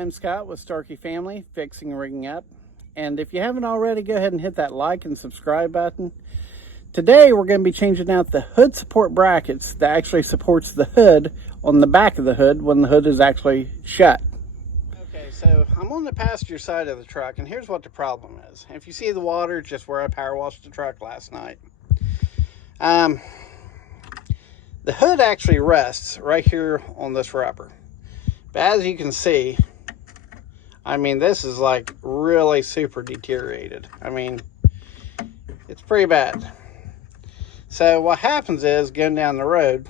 I'm Scott with Starkey Family, Fixing and Rigging Up. And if you haven't already, go ahead and hit that like and subscribe button. Today we're going to be changing out the hood support brackets that actually supports the hood on the back of the hood when the hood is actually shut. Okay, so I'm on the passenger side of the truck, and here's what the problem is. If you see the water, just where I power washed the truck last night. The hood actually rests right here on this rubber. But as you can see, I mean, this is like really super deteriorated. I mean, it's pretty bad. So what happens is, going down the road,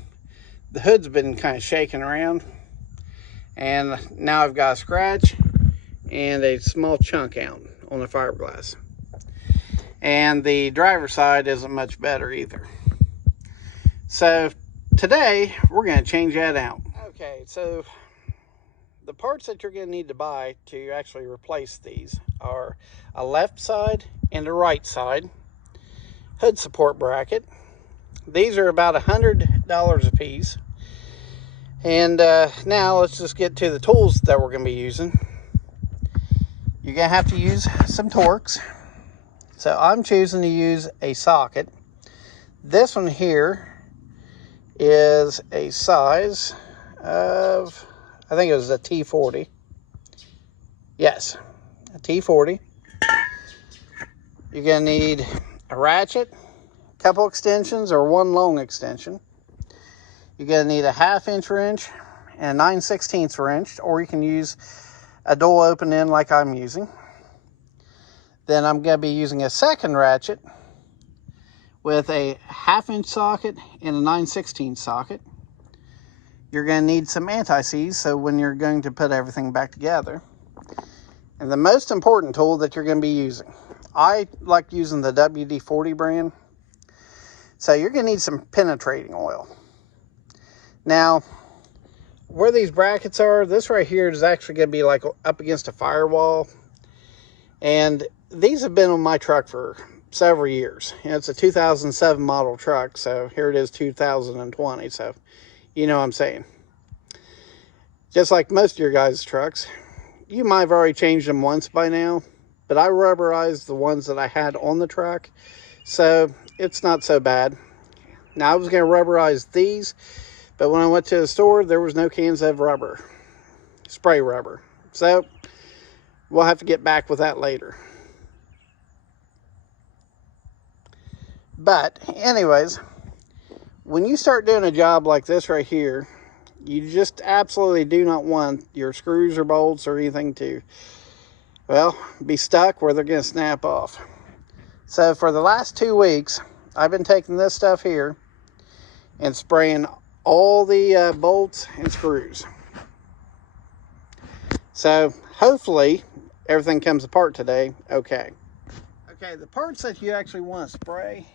the hood's been kind of shaking around, and now I've got a scratch and a small chunk out on the fiberglass. And the driver's side isn't much better either. So today we're going to change that out. Okay, so the parts that you're going to need to buy to actually replace these are a left side and a right side hood support bracket. These are about $100 a piece. And now let's just get to the tools that we're going to be using. You're going to have to use some Torx. So I'm choosing to use a socket. This one here is a size of, I think it was a T40. Yes, a T40. You're going to need a ratchet, a couple extensions, or one long extension. You're going to need a 1/2 wrench and a 9/16 wrench, or you can use a dual open end like I'm using. Then I'm going to be using a second ratchet with a 1/2 socket and a 9/16 socket. You're going to need some anti-seize, so when you're going to put everything back together. And the most important tool that you're going to be using, I like using the WD-40 brand. So you're going to need some penetrating oil. Now, where these brackets are, this right here is actually going to be like up against a firewall. And these have been on my truck for several years. You know, it's a 2007 model truck, so here it is 2020, so you know what I'm saying. Just like most of your guys' trucks, you might have already changed them once by now, but I rubberized the ones that I had on the truck, so it's not so bad. Now I was going to rubberize these, but when I went to the store, there was no cans of rubber, spray rubber. So we'll have to get back with that later. But anyways, when you start doing a job like this right here, you just absolutely do not want your screws or bolts or anything to, well, be stuck where they're going to snap off. So for the last 2 weeks, I've been taking this stuff here and spraying all the bolts and screws. So hopefully everything comes apart today okay. Okay, the parts that you actually want to spray,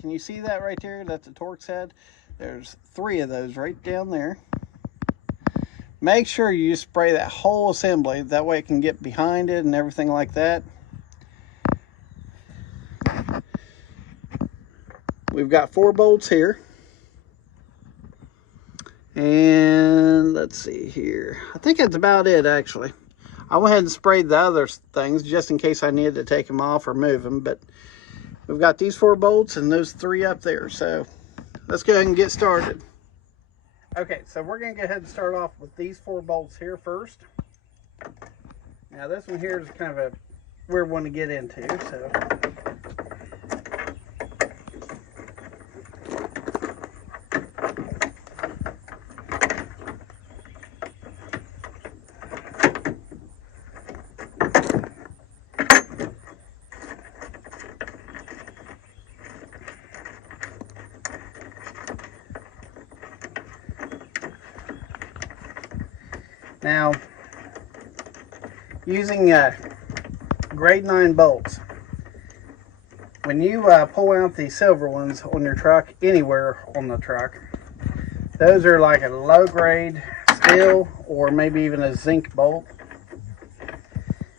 can you see that right there? That's the Torx head. There's 3 of those right down there. Make sure you spray that whole assembly. That way it can get behind it and everything like that. We've got 4 bolts here. And let's see here. I think that's about it, actually. I went ahead and sprayed the other things just in case I needed to take them off or move them. But we've got these 4 bolts and those 3 up there. So let's go ahead and get started. Okay, so we're going to go ahead and start off with these 4 bolts here first. Now this one here is kind of a weird one to get into. So now, using grade 9 bolts, when you pull out the silver ones on your truck, anywhere on the truck, those are like a low grade steel or maybe even a zinc bolt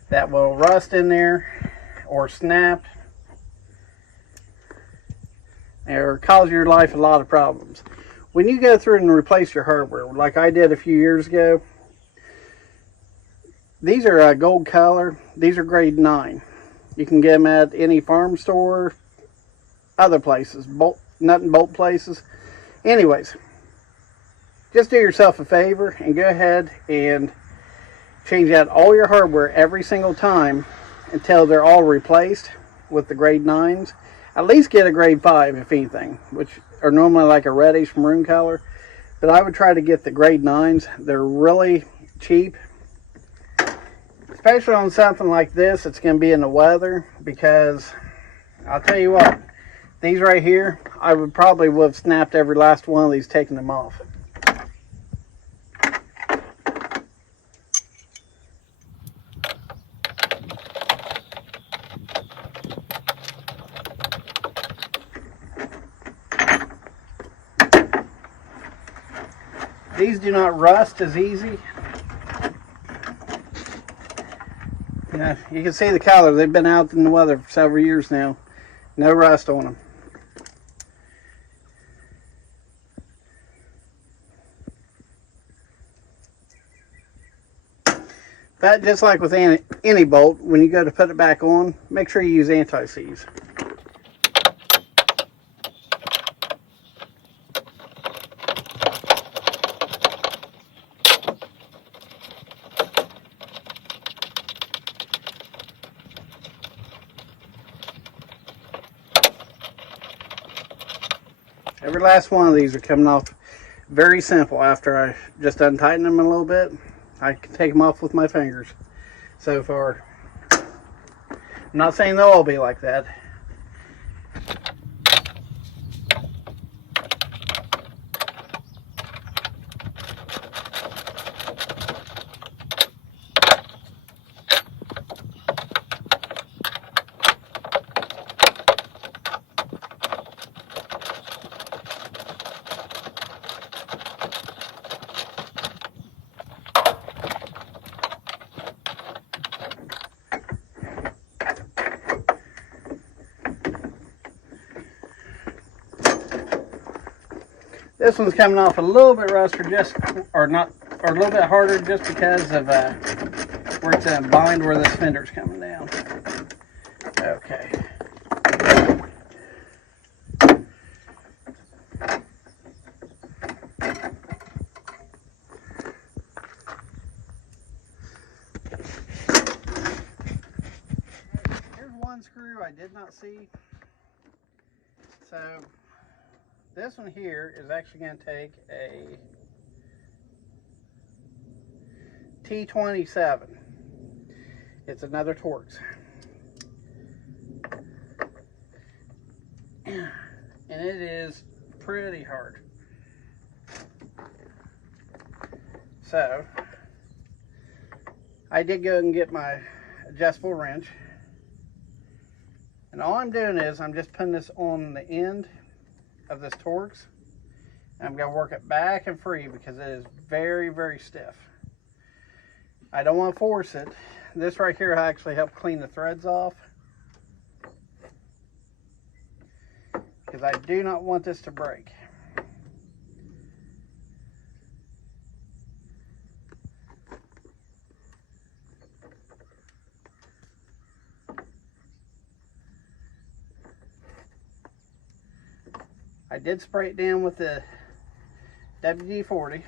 that will rust in there or snap or cause your life a lot of problems. When you go through and replace your hardware, like I did a few years ago, These are gold color. These are grade 9. You can get them at any farm store, other places, nut and bolt places. Anyways, just do yourself a favor and go ahead and change out all your hardware every single time until they're all replaced with the grade 9s. At least get a grade 5 if anything, which are normally like a reddish maroon color. But I would try to get the grade 9s. They're really cheap, especially on something like this. It's going to be in the weather, because I'll tell you what, these right here, I would probably have snapped every last one of these, taking them off. These do not rust as easy. You can see the color. They've been out in the weather for several years now. No rust on them. But just like with any bolt, when you go to put it back on, make sure you use anti-seize. Every last one of these are coming off very simple. After I just untighten them a little bit, I can take them off with my fingers so far. I'm not saying they'll all be like that. This one's coming off a little bit rusted, or a little bit harder, just because of where it's in a bind where this fender's coming down. Okay. Here's one screw I did not see. So this one here is actually going to take a T27. It's another Torx. And it is pretty hard. So I did go and get my adjustable wrench. And all I'm doing is I'm just putting this on the end of this Torx. I'm going to work it back and free, because it is very, very stiff. I don't want to force it. This right here will actually help clean the threads off, because I do not want this to break. I did spray it down with the WD-40.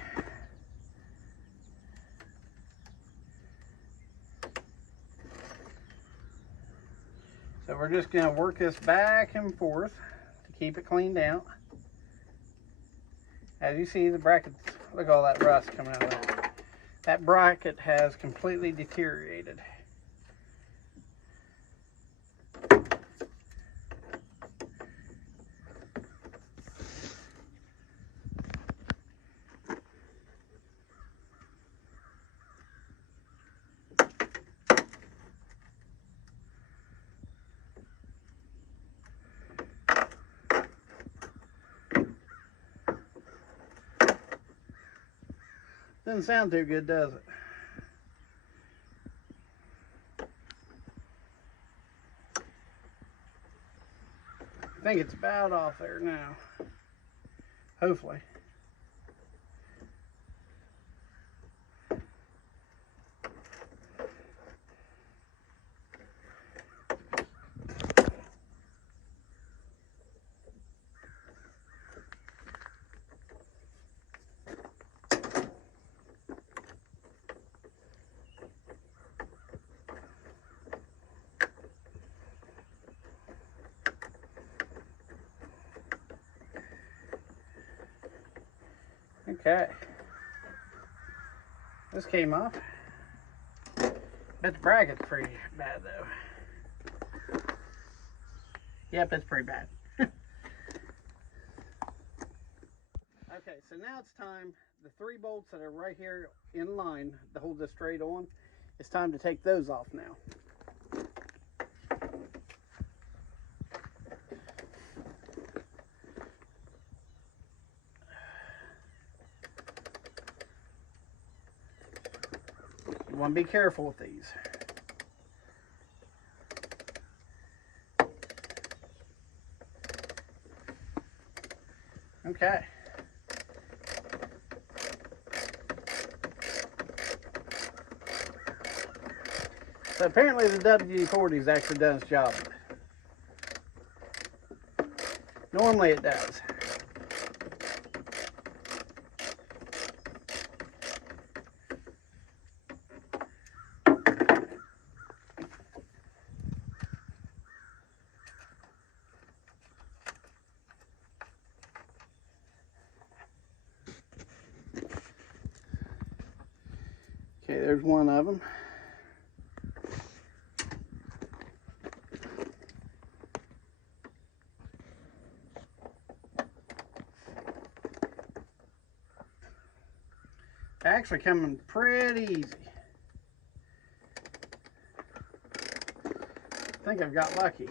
So we're just going to work this back and forth to keep it cleaned out. As you see, the bracket, look at all that rust coming out of that. That bracket has completely deteriorated. Doesn't sound too good, does it? I think it's about off there now. Hopefully. Okay. This came off. Bet the bracket's pretty bad though. Yep, it's pretty bad. Okay, so now it's time, the 3 bolts that are right here in line to hold this straight on, it's time to take those off now. You want to be careful with these. Okay. So apparently the WD-40 has actually done its job. Normally it does. Okay, there's one of them. Actually coming pretty easy. I think I've got lucky.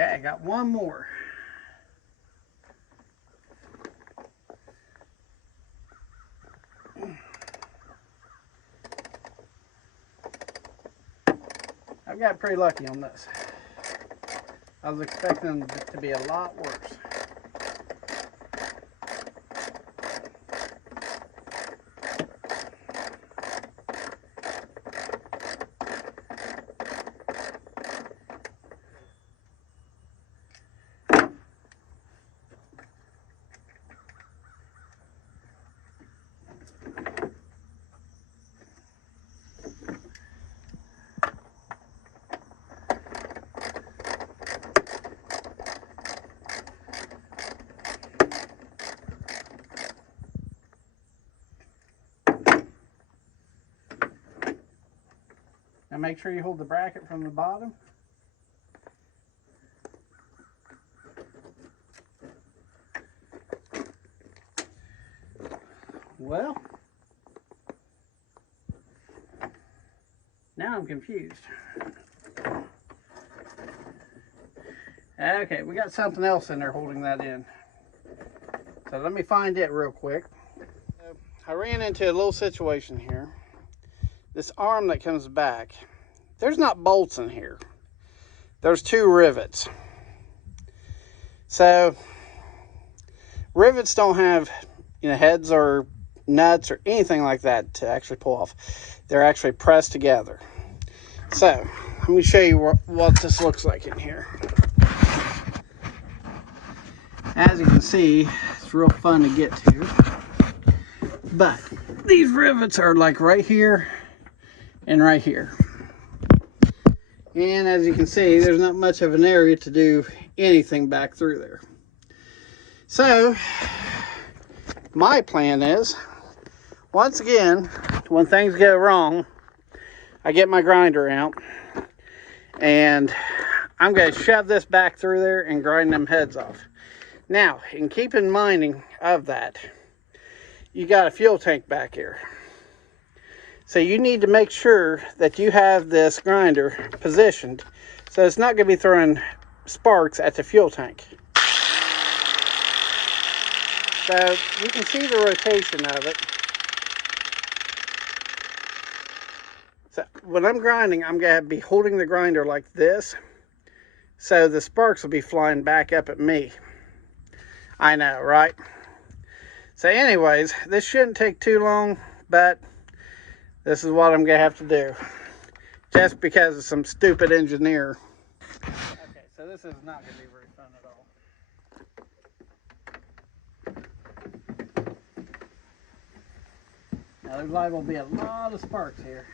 Okay, I got one more. I've got pretty lucky on this. I was expecting it to be a lot worse. Now make sure you hold the bracket from the bottom. Well, now I'm confused. Okay, we got something else in there holding that in. So let me find it real quick. I ran into a little situation here. This arm that comes back, there's not bolts in here. There's 2 rivets. So rivets don't have, heads or nuts or anything like that to actually pull off. They're actually pressed together. So let me show you what this looks like in here. As you can see, it's real fun to get to. But these rivets are like right here and right here. And as you can see, there's not much of an area to do anything back through there. So my plan is, once again, when things go wrong, I get my grinder out and I'm going to shove this back through there and grind them heads off. Now, in keeping mind of that, you got a fuel tank back here. So you need to make sure that you have this grinder positioned so it's not going to be throwing sparks at the fuel tank. So you can see the rotation of it. So when I'm grinding, I'm going to be holding the grinder like this, so the sparks will be flying back up at me. I know, right? So anyways, this shouldn't take too long, but this is what I'm gonna have to do. Just because of some stupid engineer. Okay, so this is not gonna be very fun at all. Now there's liable to be a lot of sparks here.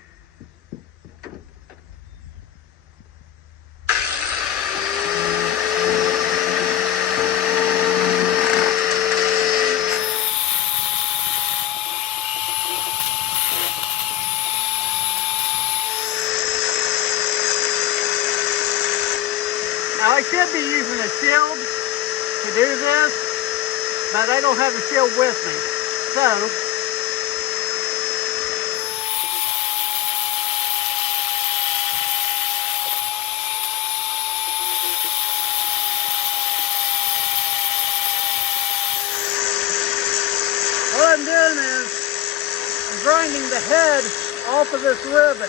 Now I should be using a shield to do this, but I don't have a shield with me. So what I'm doing is I'm grinding the head off of this rivet.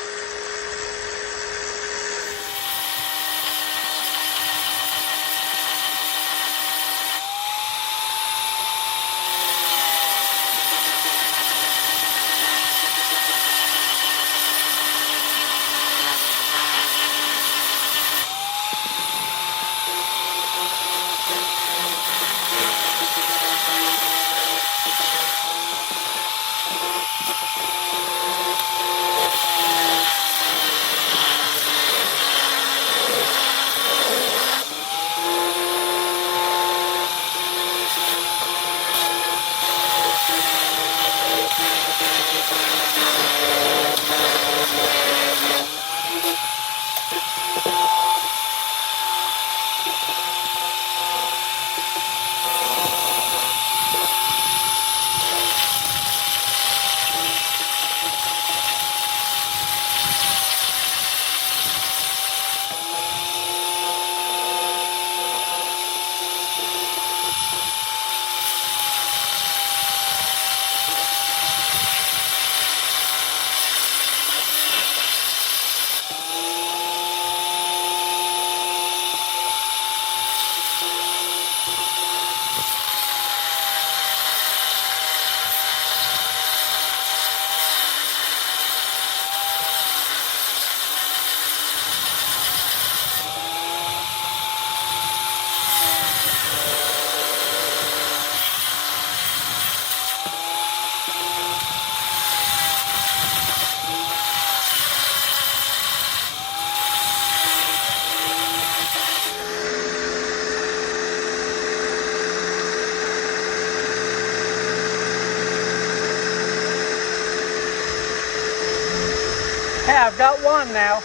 Hey, I've got one now.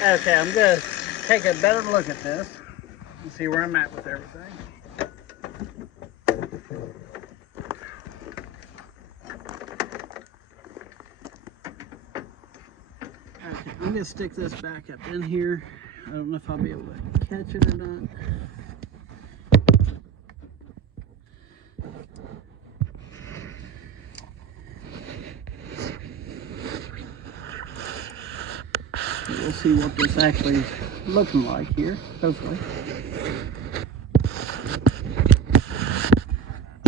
Okay, I'm gonna take a better look at this and see where I'm at with everything. Okay, I'm gonna stick this back up in here. I don't know if I'll be able to catch it or not. We'll see what this actually is looking like here, hopefully.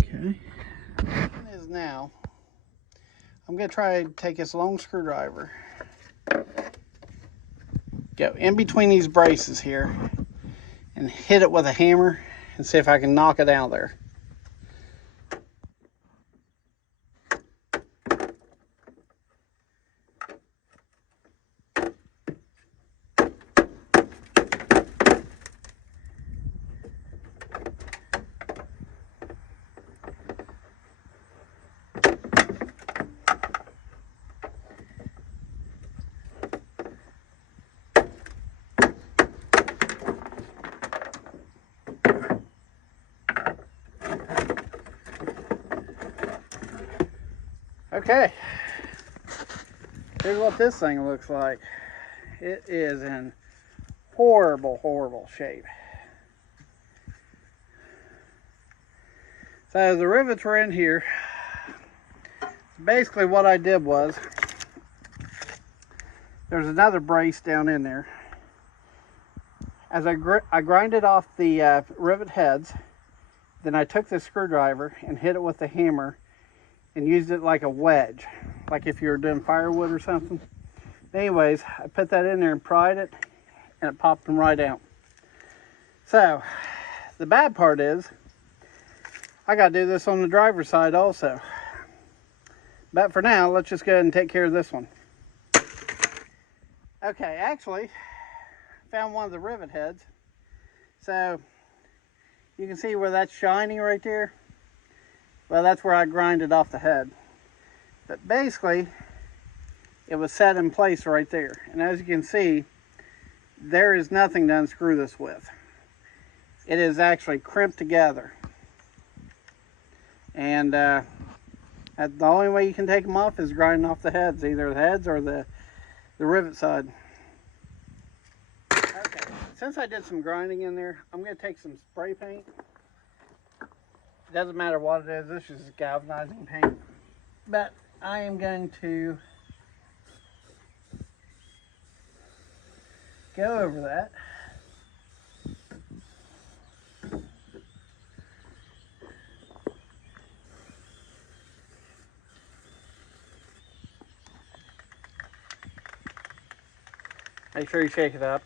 Okay. It is now. I'm going to try to take this long screwdriver, go in between these braces here, and hit it with a hammer and see if I can knock it out there. Okay, here's what this thing looks like. It is in horrible, horrible shape. So the rivets were in here. Basically what I did was, there's another brace down in there. As I grinded off the rivet heads, then I took this screwdriver and hit it with the hammer and used it like a wedge, like if you were doing firewood or something. Anyways, I put that in there and pried it, and it popped them right out. So, the bad part is, I gotta do this on the driver's side also. But for now, let's just go ahead and take care of this one. Okay, actually, found one of the rivet heads. So, you can see where that's shiny right there. Well, that's where I grinded off the head. But basically, it was set in place right there. And as you can see, there is nothing to unscrew this with. It is actually crimped together. And the only way you can take them off is grinding off the heads, either the heads or the rivet side. Okay, since I did some grinding in there, I'm going to take some spray paint. It doesn't matter what it is, this is galvanizing paint. But I am going to go over that. Make sure you shake it up.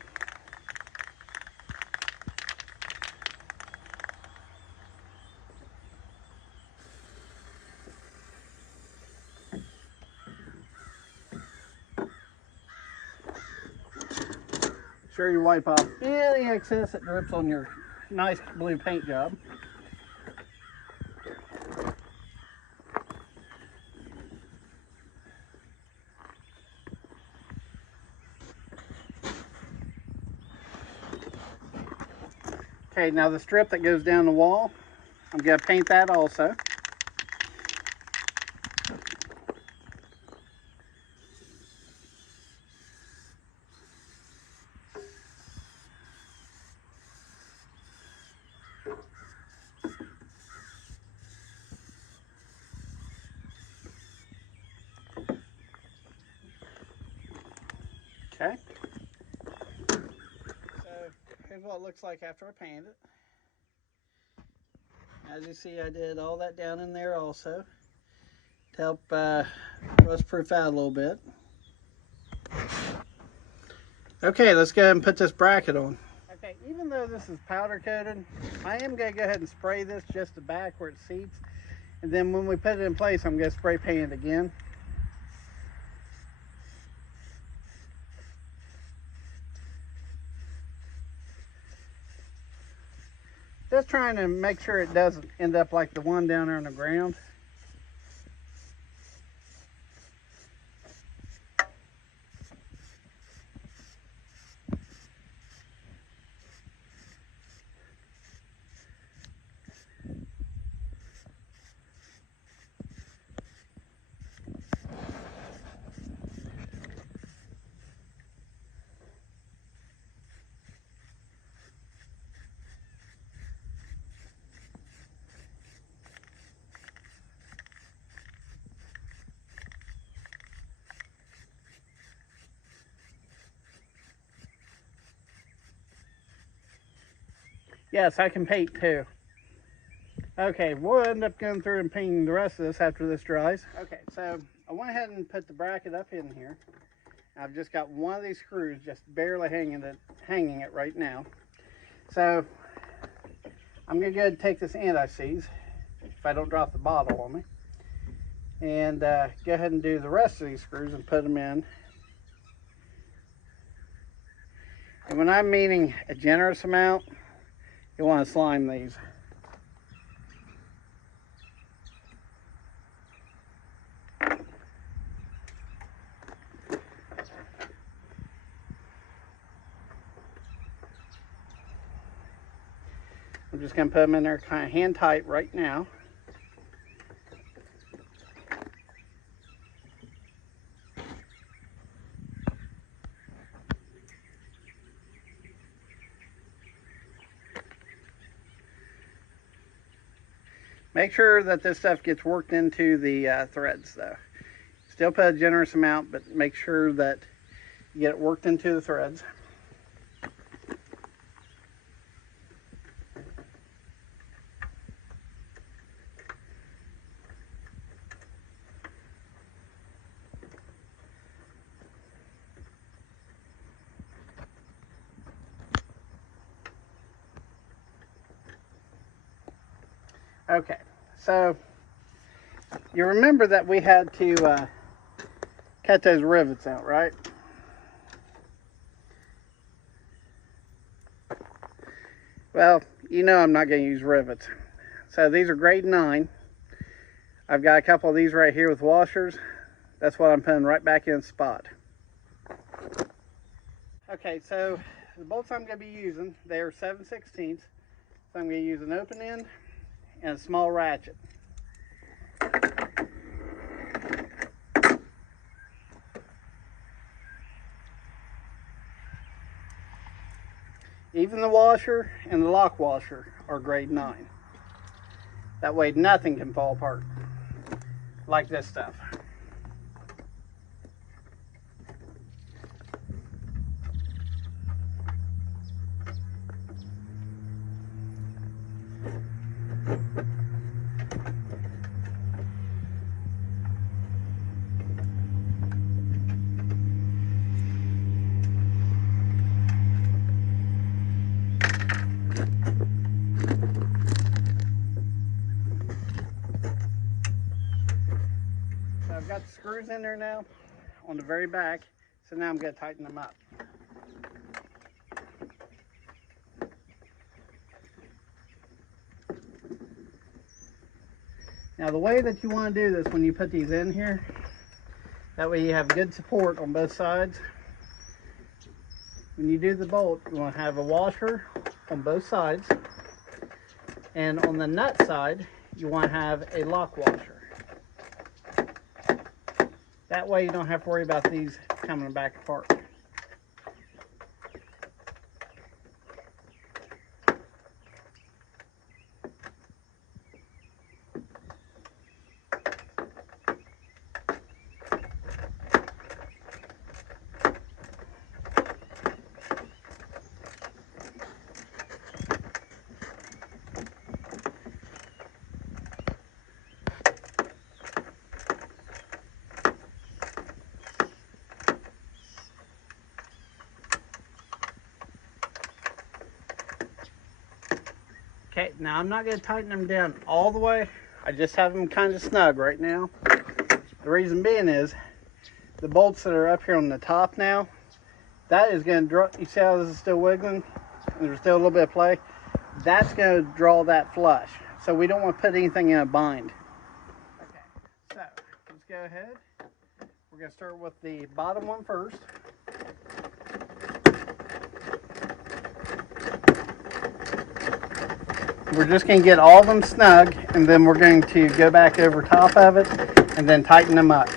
Sure you wipe off any excess that drips on your nice blue paint job. Okay, now the strip that goes down the wall, I'm going to paint that also. Okay. So here's what it looks like after I painted it. As you see, I did all that down in there also to help rust proof out a little bit. Okay, let's go ahead and put this bracket on. Okay, even though this is powder coated, I am going to go ahead and spray this just the back where it seats. And then when we put it in place, I'm going to spray paint it again. Just trying to make sure it doesn't end up like the one down there on the ground. Yes, I can paint too. Okay, we'll end up going through and painting the rest of this after this dries. Okay, so I went ahead and put the bracket up in here. I've just got one of these screws just barely hanging it right now. So I'm going to go ahead and take this anti-seize, if I don't drop the bottle on me, and go ahead and do the rest of these screws and put them in. And when I'm meaning a generous amount, you want to slime these. I'm just going to put them in there kind of hand tight right now. Make sure that this stuff gets worked into the threads though. Still put a generous amount, but make sure that you get it worked into the threads. Okay, so you remember that we had to cut those rivets out, right? Well, you know I'm not going to use rivets. So these are grade 9. I've got a couple of these right here with washers. That's what I'm putting right back in the spot. Okay, so the bolts I'm going to be using, they are 7/16. So I'm going to use an open end and a small ratchet. Even the washer and the lock washer are grade 9. That way nothing can fall apart like this stuff. So I've got the screws in there now on the very back, so now I'm going to tighten them up. Now the way that you want to do this when you put these in here, that way you have good support on both sides. When you do the bolt, you want to have a washer on both sides, and on the nut side you want to have a lock washer. That way you don't have to worry about these coming back apart. Okay, now I'm not going to tighten them down all the way. I just have them kind of snug right now. The reason being is the bolts that are up here on the top now, that is going to draw, you see how this is still wiggling? And there's still a little bit of play. That's going to draw that flush. So we don't want to put anything in a bind. Okay, so let's go ahead. We're going to start with the bottom one first. We're just going to get all of them snug, and then we're going to go back over top of it and then tighten them up.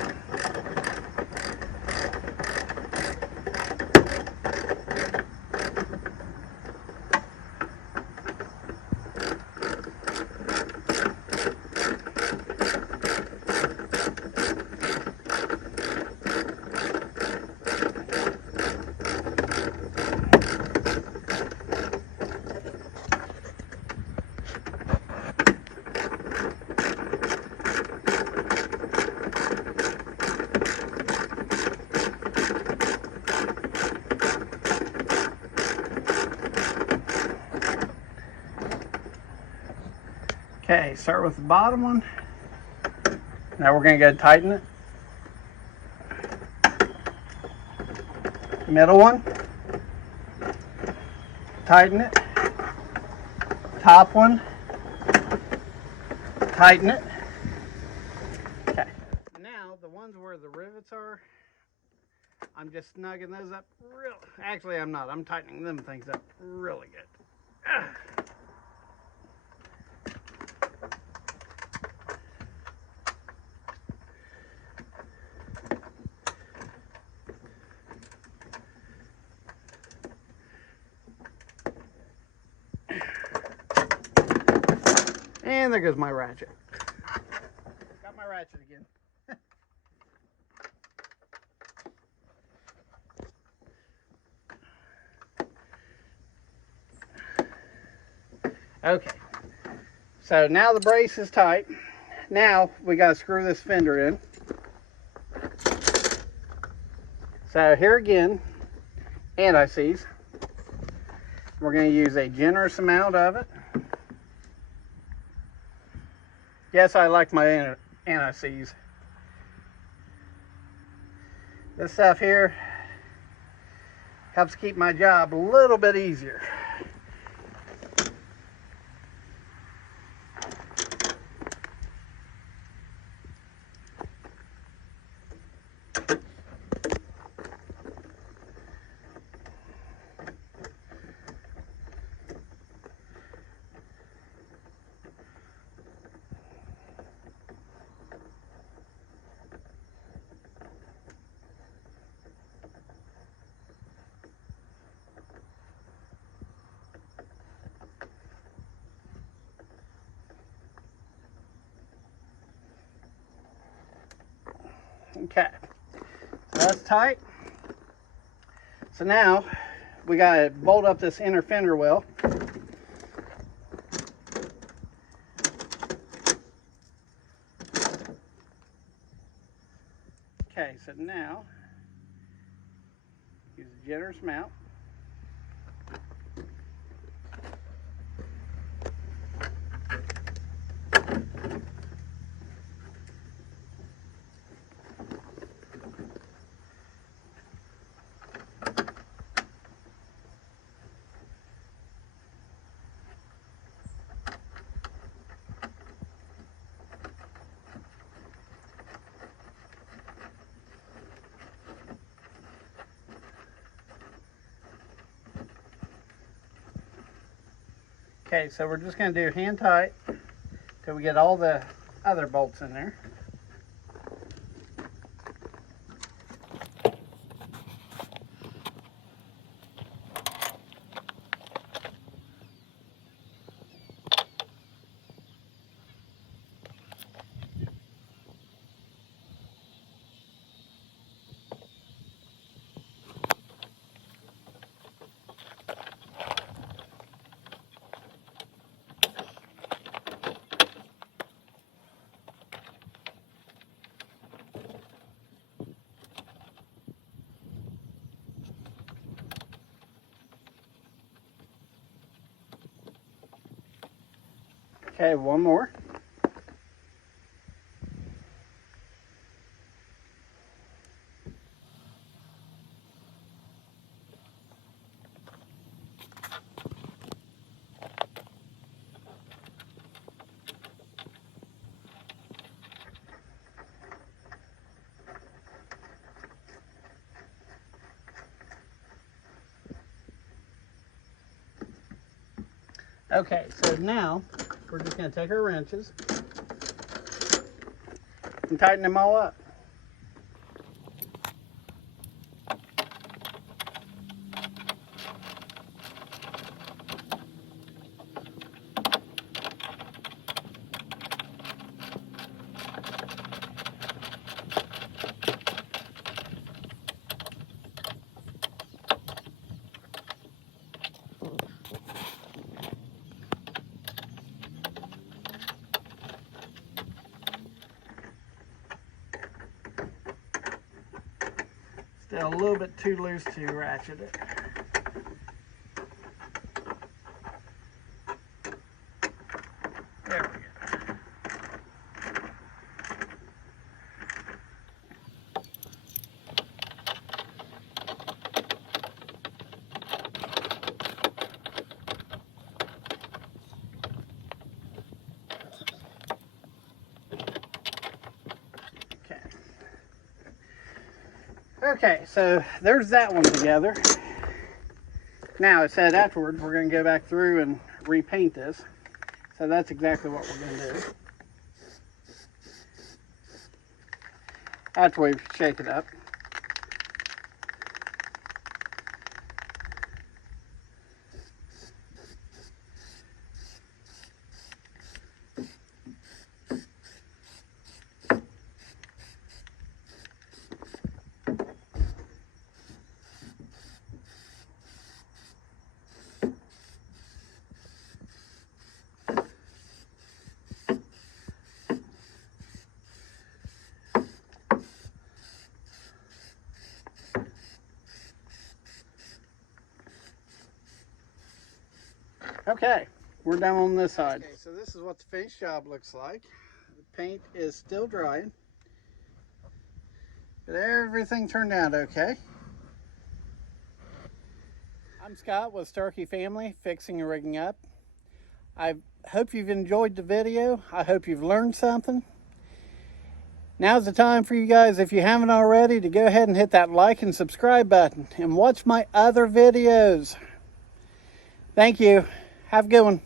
Okay, start with the bottom one. Now we're going to go tighten it. Middle one. Tighten it. Top one. Tighten it. Okay. Now the ones where the rivets are, I'm just snugging those up real. Actually, I'm not. I'm tightening them things up really good. And there goes my ratchet. Got my ratchet again. Okay, so now the brace is tight. Now we got to screw this fender in. So here again, anti-seize. We're going to use a generous amount of it. Yes, I like my anti-seize. This stuff here helps keep my job a little bit easier. Okay, so that's tight. So now we got to bolt up this inner fender well. Okay, so now use a generous amount. Okay, so we're just going to do hand tight till we get all the other bolts in there. Okay, one more. Okay, so now we're just going to take our wrenches and tighten them all up. Still a little bit too loose to ratchet it. There we go. Okay, so there's that one together. Now it said afterwards we're going to go back through and repaint this. So that's exactly what we're going to do. After we shake it up. Okay, we're done on this side. Okay, so this is what the finished job looks like. The paint is still drying, but everything turned out okay. I'm Scott with Starkey Family, Fixing and Rigging Up. I hope you've enjoyed the video. I hope you've learned something. Now's the time for you guys, if you haven't already, to go ahead and hit that like and subscribe button and watch my other videos. Thank you. Have a good one.